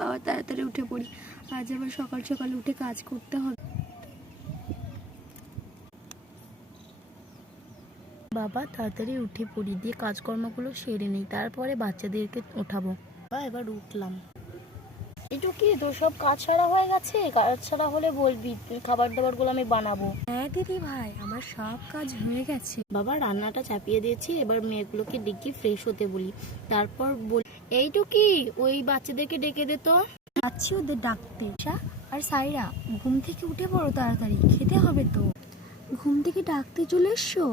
বাবা তাড়াতাড়ি উঠে পড়ি, আজ আবার সকাল সকাল উঠে কাজ করতে হবে। বাবা তাড়াতাড়ি উঠে পড়ি, দিয়ে কাজকর্মগুলো সেরে নিই, তারপরে বাচ্চাদেরকে ওঠাবো। এবার উঠলাম। একটু কি তোর সব কাজ সারা হয়ে গেছে? কাজ সারা হলে বলবি, খাবার দাবারগুলো আমি বানাবো। হ্যাঁ দিদি ভাই, আমার সব কাজ হয়ে গেছে। বাবা রান্নাটা চাপিয়ে দিয়েছি, এবার মেয়েগুলোকে ডেকে ফ্রেশ হতে বলি, তারপর বলি এইটুকি ওই বাচ্চাদেরকে ডেকে দে তো। যাচ্ছি ওদের ডাকতে। আর সাইরা, ঘুম থেকে উঠে পড়ো তাড়াতাড়ি, খেতে হবে তো। ঘুম থেকে ডাকতে চলে এসছো?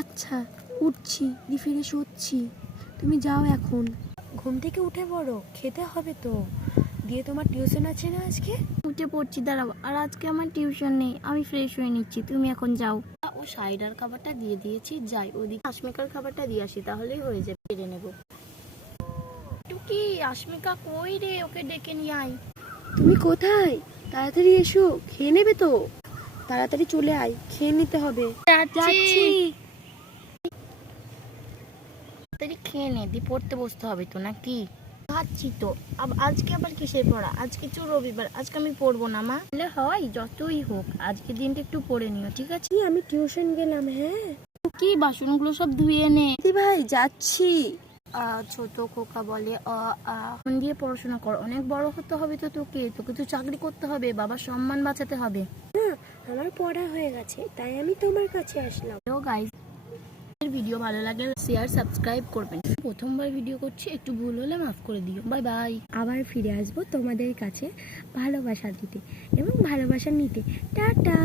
আচ্ছা উঠছি, ফ্রেশ হচ্ছি, তুমি যাও এখন। ঘুম থেকে উঠে পড়ো, খেতে হবে তো। দিয়ে তোমার টিউশন আছে না আজকে? উঠে পড়ছি, দাঁড়াও। আর আজকে আমার টিউশন নেই, আমি ফ্রেশ হয়ে নিচ্ছি, তুমি এখন যাও। ও সাইডার খাবারটা দিয়ে দিয়েছি, যাই ওদিকে আশমিকার খাবারটা দিয়ে আসি, তাহলেই হয়ে যাবে, কেড়ে নেবো। টুকি, আশমিকা কই রে? ওকে ডেকে নিয়ে আয়। তুমি কোথায়? তাড়াতাড়ি এসো, খেয়ে নেবে তো। তাড়াতাড়ি চলে আয়, খেয়ে নিতে হবে। যাচ্ছি। তাড়াতাড়ি খেয়ে নে, দিয়ে পড়তে বসতে হবে তো নাকি? খাচ্ছি তো। আজকে আবার কিসের পড়া? আজকে তো রবিবার, আজকে আমি পড়বো না মা। হয় যতই হোক, আজকে দিনটা একটু পড়ে নিও, ঠিক আছে? আমি টিউশন গেলাম। হ্যাঁ কি, বাসনগুলো সব ধুয়ে নে। দিদি ভাই যাচ্ছি। ছোট খোকা বলে মন দিয়ে পড়াশোনা কর, অনেক বড় হতে হবে তো তোকে তো চাকরি করতে হবে, বাবার সম্মান বাঁচাতে হবে। আমার পড়া হয়ে গেছে, তাই আমি তোমার কাছে আসলাম। তো গাইস, ভিডিও ভালো লাগে শেয়ার সাবস্ক্রাইব করবেন। প্রথমবার ভিডিও করছি, একটু ভুল হলে মাফ করে দিও। Bye bye. আবার ফিরে আসবো তোমাদের কাছে ভালোবাসা দিতে এবং ভালোবাসা নিতে। টাটা।